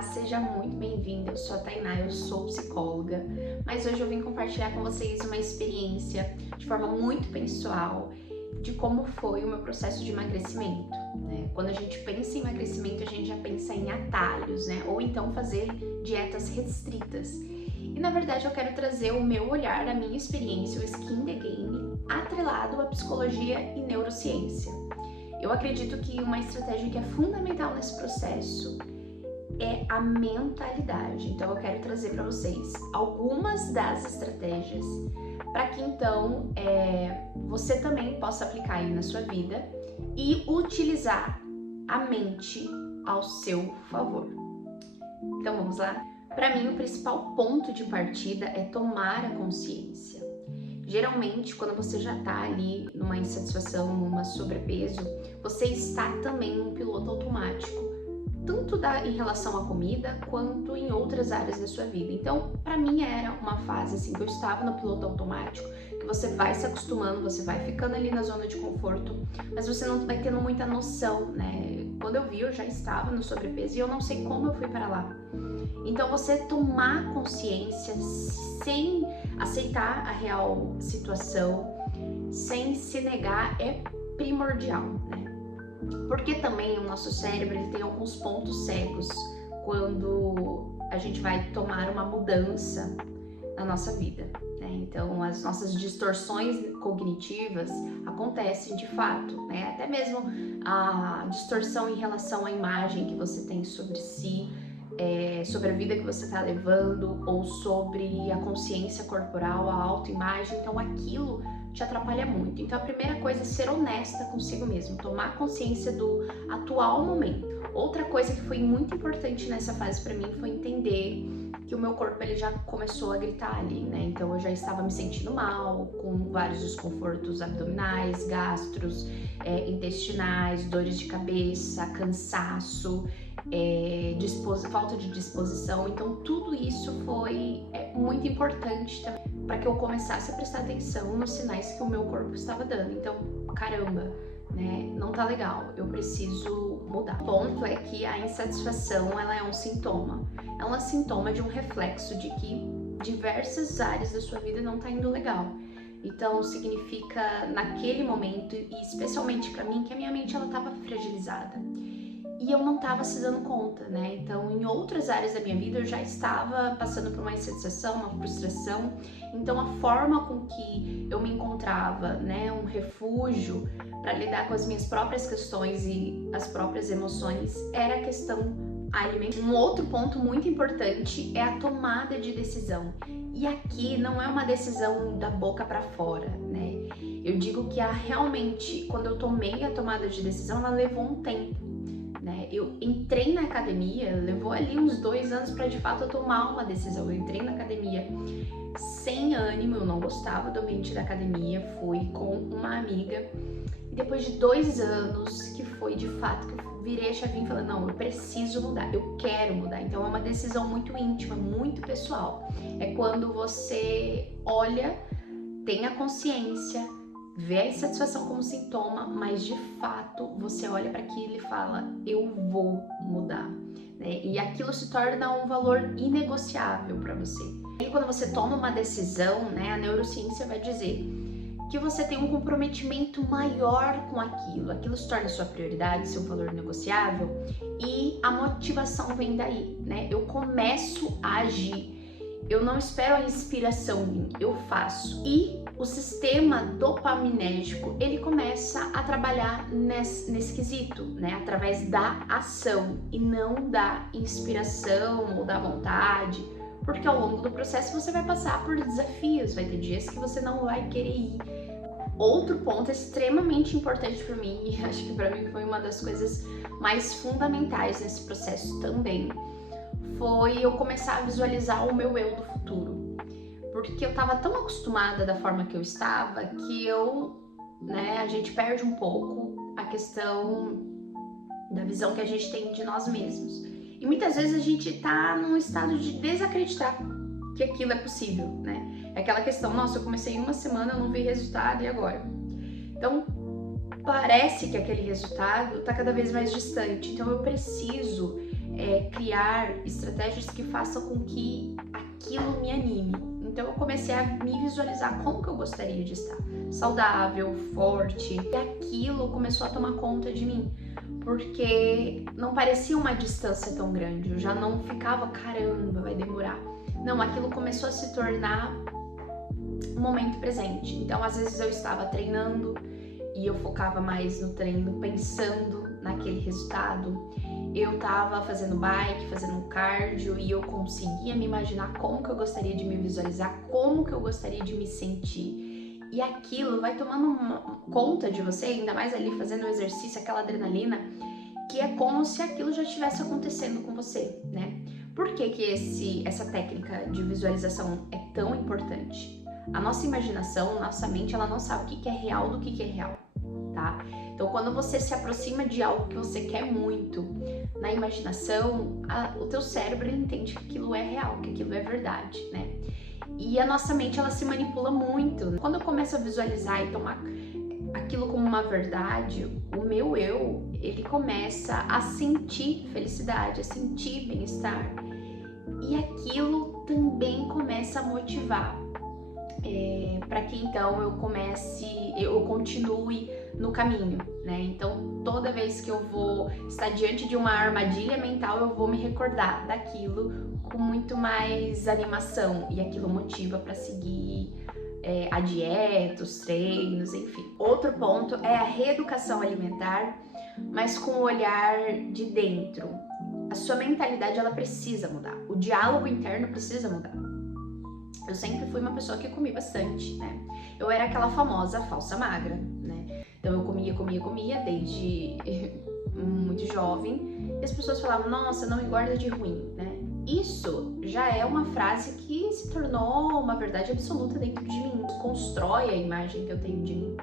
Olá, seja muito bem-vinda. Eu sou a Tainá, eu sou psicóloga, mas hoje eu vim compartilhar com vocês uma experiência de forma muito pessoal de como foi o meu processo de emagrecimento, né? Quando a gente pensa em emagrecimento, a gente já pensa em atalhos, né? Ou então fazer dietas restritas. E na verdade eu quero trazer o meu olhar, a minha experiência, o Skin the Game, atrelado à psicologia e neurociência. Eu acredito que uma estratégia que é fundamental nesse processo é a mentalidade. Então eu quero trazer para vocês algumas das estratégias para que então você também possa aplicar aí na sua vida e utilizar a mente ao seu favor. Então vamos lá? Para mim o principal ponto de partida é tomar a consciência. Geralmente, quando você já está ali numa insatisfação, numa sobrepeso, você está também num piloto automático, tanto em relação à comida, quanto em outras áreas da sua vida. Então, para mim era uma fase assim, que eu estava no piloto automático, que você vai se acostumando, você vai ficando ali na zona de conforto, mas você não vai tendo muita noção, né? Quando eu vi, eu já estava no sobrepeso e eu não sei como eu fui para lá. Então, você tomar consciência sem aceitar a real situação, sem se negar, é primordial, né? Porque também o nosso cérebro ele tem alguns pontos cegos quando a gente vai tomar uma mudança na nossa vida, né? Então, as nossas distorções cognitivas acontecem de fato, né? Até mesmo a distorção em relação à imagem que você tem sobre si, sobre a vida que você está levando, ou sobre a consciência corporal, a autoimagem. Então aquilo te atrapalha muito. Então a primeira coisa é ser honesta consigo mesmo, tomar consciência do atual momento. Outra coisa que foi muito importante nessa fase para mim foi entender que o meu corpo ele já começou a gritar ali, né? Então eu já estava me sentindo mal, com vários desconfortos abdominais, gastros, intestinais, dores de cabeça, cansaço, falta de disposição. Então tudo isso foi muito importante também para que eu começasse a prestar atenção nos sinais que o meu corpo estava dando. Então, caramba, né? Não tá legal, eu preciso mudar. O ponto é que a insatisfação ela é um sintoma. É um sintoma de um reflexo de que diversas áreas da sua vida não tá indo legal. Então significa naquele momento, e especialmente para mim, que a minha mente ela estava fragilizada. E eu não estava se dando conta, né? Então, em outras áreas da minha vida, eu já estava passando por uma insatisfação, uma frustração. Então, a forma com que eu me encontrava, né, um refúgio para lidar com as minhas próprias questões e as próprias emoções, era a questão alimentar. Um outro ponto muito importante é a tomada de decisão. E aqui não é uma decisão da boca para fora, né? Eu digo que realmente, quando eu tomei a tomada de decisão, ela levou um tempo. Eu entrei na academia, levou ali uns 2 anos para de fato eu tomar uma decisão. Eu entrei na academia sem ânimo, eu não gostava do ambiente da academia, fui com uma amiga e depois de 2 anos que foi de fato que eu virei a chavinha e falei, não, eu preciso mudar, eu quero mudar. Então é uma decisão muito íntima, muito pessoal. É quando você olha, tem a consciência, vê a insatisfação como sintoma, mas de fato você olha para aquilo e fala, eu vou mudar, né? E aquilo se torna um valor inegociável para você. E quando você toma uma decisão, né, a neurociência vai dizer que você tem um comprometimento maior com aquilo se torna sua prioridade, seu valor negociável, e a motivação vem daí, né? Eu começo a agir. Eu não espero a inspiração vir, eu faço. E o sistema dopaminérgico, ele começa a trabalhar nesse quesito, né? Através da ação e não da inspiração ou da vontade. Porque ao longo do processo você vai passar por desafios, vai ter dias que você não vai querer ir. Outro ponto extremamente importante para mim, e acho que para mim foi uma das coisas mais fundamentais nesse processo também, foi eu começar a visualizar o meu eu do futuro. Porque eu estava tão acostumada da forma que eu estava que a gente perde um pouco a questão da visão que a gente tem de nós mesmos. E muitas vezes a gente tá num estado de desacreditar que aquilo é possível, né? É aquela questão, nossa, eu comecei em 1 semana, eu não vi resultado, e agora? Então, parece que aquele resultado tá cada vez mais distante. Então eu preciso criar estratégias que façam com que aquilo me anime. Então eu comecei a me visualizar como que eu gostaria de estar, saudável, forte, e aquilo começou a tomar conta de mim, porque não parecia uma distância tão grande, eu já não ficava, caramba, vai demorar. Não, aquilo começou a se tornar um momento presente. Então às vezes eu estava treinando e eu focava mais no treino, pensando naquele resultado. Eu tava fazendo bike, fazendo cardio e eu conseguia me imaginar como que eu gostaria de me visualizar, como que eu gostaria de me sentir. E aquilo vai tomando conta de você, ainda mais ali fazendo o exercício, aquela adrenalina, que é como se aquilo já estivesse acontecendo com você, né? Por que que essa técnica de visualização é tão importante? A nossa imaginação, nossa mente, ela não sabe o que é real do que é real, tá? Então, quando você se aproxima de algo que você quer muito, na imaginação, o teu cérebro ele entende que aquilo é real, que aquilo é verdade, né? E a nossa mente, ela se manipula muito. Quando eu começo a visualizar e tomar aquilo como uma verdade, o meu eu, ele começa a sentir felicidade, a sentir bem-estar. E aquilo também começa a motivar para que então eu continue no caminho, né? Então toda vez que eu vou estar diante de uma armadilha mental, eu vou me recordar daquilo com muito mais animação e aquilo motiva para seguir a dieta, os treinos, enfim. Outro ponto é a reeducação alimentar, mas com o olhar de dentro. A sua mentalidade, ela precisa mudar, o diálogo interno precisa mudar. Eu sempre fui uma pessoa que comia bastante, né? Eu era aquela famosa falsa magra, né? Então eu comia desde muito jovem. E as pessoas falavam, nossa, não engorda de ruim, né? Isso já é uma frase que se tornou uma verdade absoluta dentro de mim. Constrói a imagem que eu tenho de mim.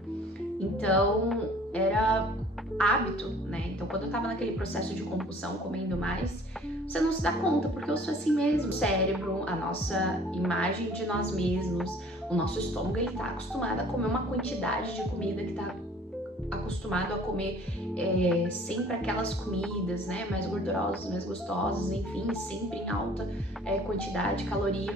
Então era hábito, né? Então quando eu tava naquele processo de compulsão, comendo mais, você não se dá conta, porque eu sou assim mesmo. O cérebro, a nossa imagem de nós mesmos, o nosso estômago, ele tá acostumado a comer uma quantidade de comida que tá acostumado a comer sempre aquelas comidas, né, mais gordurosas, mais gostosas, enfim, sempre em alta quantidade de caloria.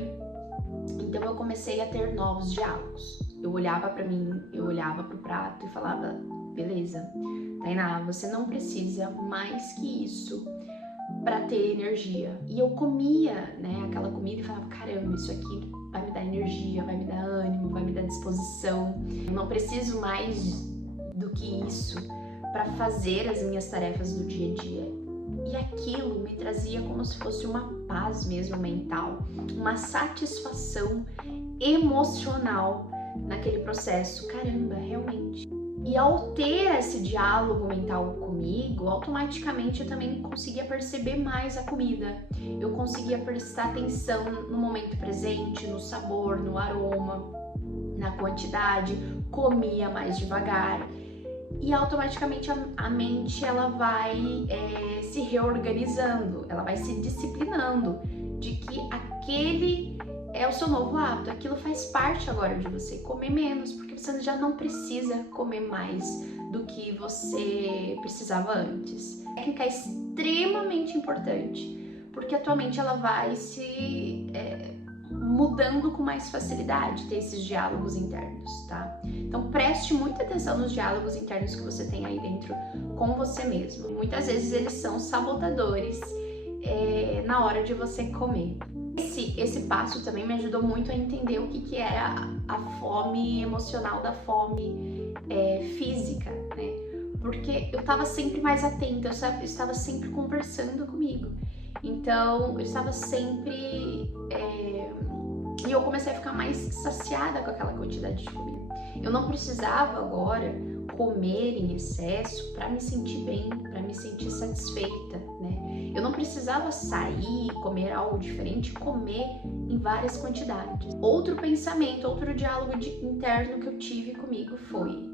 Então eu comecei a ter novos diálogos. Eu olhava pra mim, eu olhava pro prato e falava, beleza, Tainá, você não precisa mais que isso para ter energia. E eu comia, né, aquela comida e falava, caramba, isso aqui vai me dar energia, vai me dar ânimo, vai me dar disposição. Eu não preciso mais do que isso para fazer as minhas tarefas do dia a dia. E aquilo me trazia como se fosse uma paz mesmo mental, uma satisfação emocional naquele processo. Caramba, realmente. E ao ter esse diálogo mental comigo, automaticamente eu também conseguia perceber mais a comida. Eu conseguia prestar atenção no momento presente, no sabor, no aroma, na quantidade, comia mais devagar. E automaticamente a mente ela vai se reorganizando, ela vai se disciplinando de que aquele é o seu novo hábito, aquilo faz parte agora de você, comer menos, porque você já não precisa comer mais do que você precisava antes. A técnica é extremamente importante, porque a tua mente ela vai se mudando com mais facilidade, ter esses diálogos internos, tá? Então preste muita atenção nos diálogos internos que você tem aí dentro com você mesmo. Muitas vezes eles são sabotadores na hora de você comer. Esse passo também me ajudou muito a entender o que era a fome emocional da fome física, né? Porque eu estava sempre mais atenta, eu estava sempre conversando comigo. Então, eu estava sempre... E eu comecei a ficar mais saciada com aquela quantidade de comida. Eu não precisava agora comer em excesso para me sentir bem, para me sentir satisfeita, né? Eu não precisava sair, comer algo diferente, comer em várias quantidades. Outro pensamento, outro diálogo interno que eu tive comigo foi: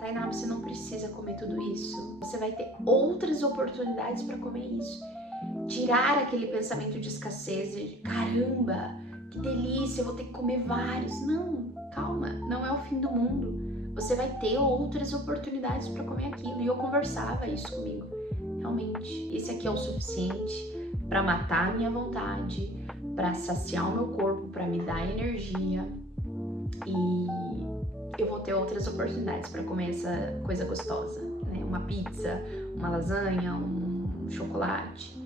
Tainá, você não precisa comer tudo isso. Você vai ter outras oportunidades para comer isso. Tirar aquele pensamento de escassez, de caramba, que delícia, eu vou ter que comer vários. Não, calma, não é o fim do mundo. Você vai ter outras oportunidades para comer aquilo. E eu conversava isso comigo. emocionalmente. Esse aqui é o suficiente para matar a minha vontade, para saciar o meu corpo, para me dar energia, e eu vou ter outras oportunidades para comer essa coisa gostosa, né? Uma pizza, uma lasanha, um chocolate.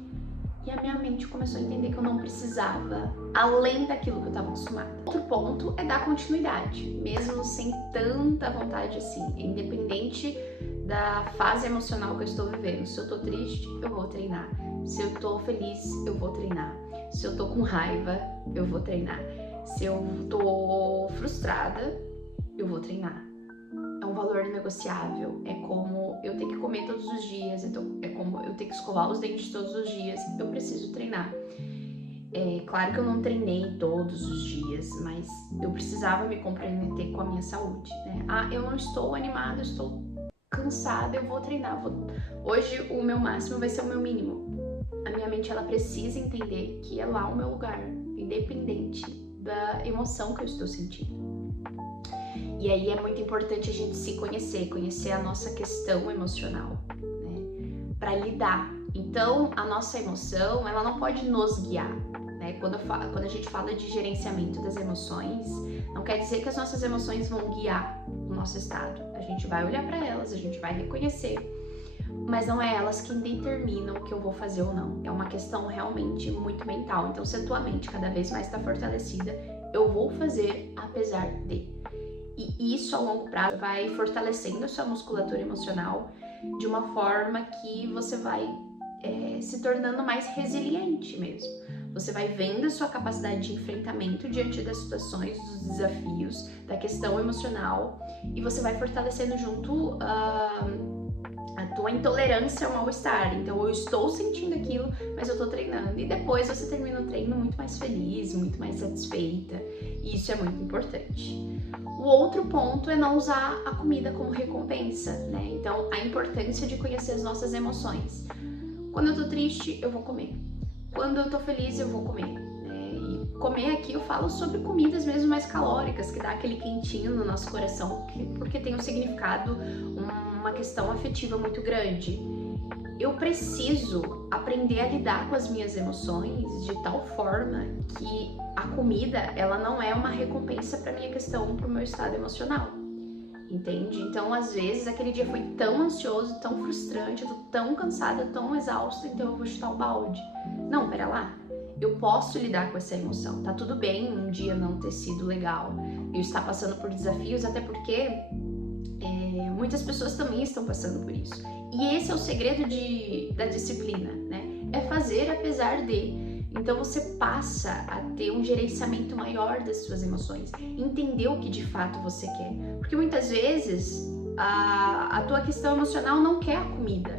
E a minha mente começou a entender que eu não precisava, além daquilo que eu estava acostumada. Outro ponto é dar continuidade, mesmo sem tanta vontade assim, independente da fase emocional que eu estou vivendo. Se eu tô triste, eu vou treinar. Se eu tô feliz, eu vou treinar. Se eu tô com raiva, eu vou treinar. Se eu tô frustrada, eu vou treinar. É um valor negociável. É como eu ter que comer todos os dias, é como eu ter que escovar os dentes todos os dias. Eu preciso treinar. É claro que eu não treinei todos os dias, mas eu precisava me comprometer com a minha saúde, né? Eu não estou animada, eu estou cansada, eu vou treinar. Hoje o meu máximo vai ser o meu mínimo. A minha mente, ela precisa entender que é lá o meu lugar, independente da emoção que eu estou sentindo. E aí é muito importante a gente se conhecer a nossa questão emocional, né? Para lidar. Então, a nossa emoção, ela não pode nos guiar, né? Quando a gente fala de gerenciamento das emoções, não quer dizer que as nossas emoções vão guiar o nosso estado. A gente vai olhar para elas, a gente vai reconhecer, mas não é elas quem determinam o que eu vou fazer ou não. É uma questão realmente muito mental. Então, se a tua mente cada vez mais está fortalecida, eu vou fazer apesar de. E isso, a longo prazo, vai fortalecendo a sua musculatura emocional de uma forma que você vai se tornando mais resiliente mesmo. Você vai vendo a sua capacidade de enfrentamento diante das situações, dos desafios, da questão emocional, e você vai fortalecendo junto a tua intolerância ao mal-estar. Então, eu estou sentindo aquilo, mas eu tô treinando. E depois você termina o treino muito mais feliz, muito mais satisfeita. E isso é muito importante. O outro ponto é não usar a comida como recompensa, né? Então, a importância de conhecer as nossas emoções. Quando eu tô triste, eu vou comer. Quando eu tô feliz, eu vou comer. E comer aqui eu falo sobre comidas mesmo mais calóricas, que dá aquele quentinho no nosso coração, porque tem um significado, uma questão afetiva muito grande. Eu preciso aprender a lidar com as minhas emoções de tal forma que a comida, ela não é uma recompensa para minha questão, para o meu estado emocional, entende? Então, às vezes, aquele dia foi tão ansioso, tão frustrante, eu tô tão cansada, tão exausta, então eu vou chutar o balde. Não, pera lá, eu posso lidar com essa emoção, tá tudo bem um dia não ter sido legal, eu estar passando por desafios, até porque muitas pessoas também estão passando por isso. E esse é o segredo da disciplina, né? É fazer apesar de. Então você passa a ter um gerenciamento maior das suas emoções, entender o que de fato você quer. Porque muitas vezes a tua questão emocional não quer a comida,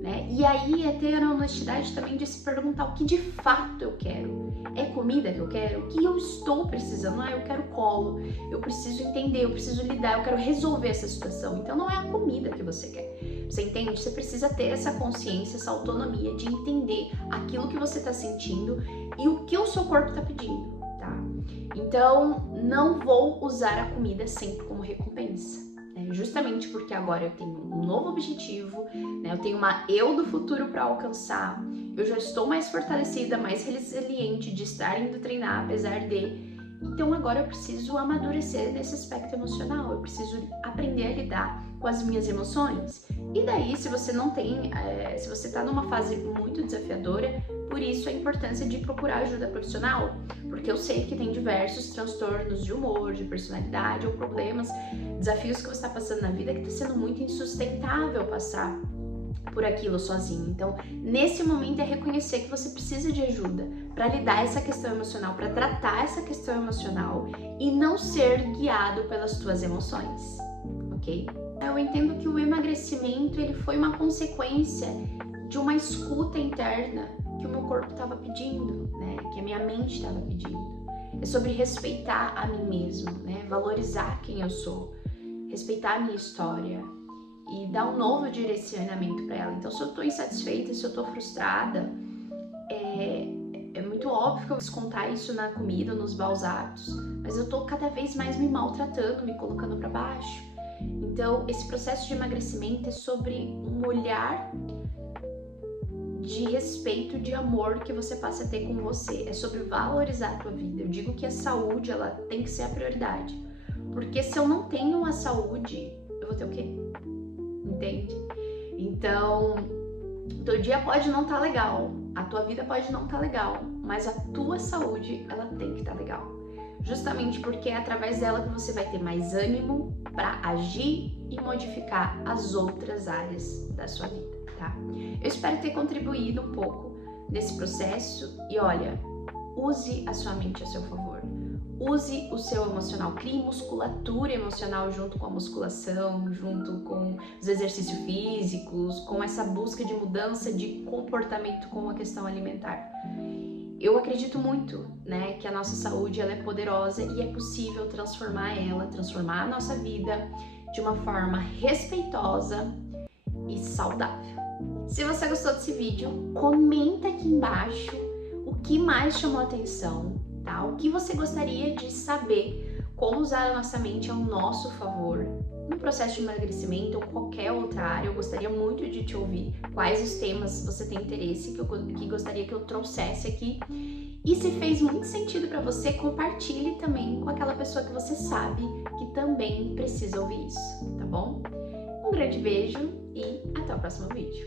né? E aí é ter a honestidade também de se perguntar o que de fato eu quero. É comida que eu quero? O que eu estou precisando? Eu quero colo, eu preciso entender, eu preciso lidar, eu quero resolver essa situação. Então não é a comida que você quer. Você entende? Você precisa ter essa consciência, essa autonomia de entender aquilo que você está sentindo e o que o seu corpo está pedindo, tá? Então, não vou usar a comida sempre como recompensa, né? Justamente porque agora eu tenho um novo objetivo, né? Eu tenho uma eu do futuro para alcançar, eu já estou mais fortalecida, mais resiliente de estar indo treinar apesar de. Então agora eu preciso amadurecer nesse aspecto emocional, eu preciso aprender a lidar com as minhas emoções. E daí, se você não tem, se você está numa fase muito desafiadora, por isso a importância de procurar ajuda profissional, porque eu sei que tem diversos transtornos de humor, de personalidade ou problemas, desafios que você está passando na vida que está sendo muito insustentável passar por aquilo sozinho. Então, nesse momento é reconhecer que você precisa de ajuda para lidar essa questão emocional, para tratar essa questão emocional e não ser guiado pelas suas emoções, ok? Eu entendo que o emagrecimento ele foi uma consequência de uma escuta interna que o meu corpo estava pedindo, né? Que a minha mente estava pedindo. É sobre respeitar a mim mesmo, né? Valorizar quem eu sou, respeitar a minha história e dar um novo direcionamento para ela. Então, se eu tô insatisfeita, se eu tô frustrada, é muito óbvio que eu vou descontar isso na comida, nos maus hábitos, mas eu tô cada vez mais me maltratando, me colocando para baixo. Então, esse processo de emagrecimento é sobre um olhar de respeito, de amor que você passa a ter com você. É sobre valorizar a tua vida. Eu digo que a saúde, ela tem que ser a prioridade. Porque se eu não tenho a saúde, eu vou ter o quê? Entende? Então, teu dia pode não estar legal, a tua vida pode não estar legal, mas a tua saúde, ela tem que estar legal. Justamente porque é através dela que você vai ter mais ânimo para agir e modificar as outras áreas da sua vida, tá? Eu espero ter contribuído um pouco nesse processo e olha, use a sua mente a seu favor. Use o seu emocional, crie musculatura emocional junto com a musculação, junto com os exercícios físicos, com essa busca de mudança de comportamento com a questão alimentar. Eu acredito muito, né, que a nossa saúde ela é poderosa e é possível transformar a nossa vida de uma forma respeitosa e saudável. Se você gostou desse vídeo, comenta aqui embaixo o que mais chamou a atenção. Tá? O que você gostaria de saber, como usar a nossa mente ao nosso favor no processo de emagrecimento ou qualquer outra área. Eu gostaria muito de te ouvir quais os temas você tem interesse, que gostaria que eu trouxesse aqui. E se fez muito sentido para você, compartilhe também com aquela pessoa que você sabe que também precisa ouvir isso, tá bom? Um grande beijo e até o próximo vídeo.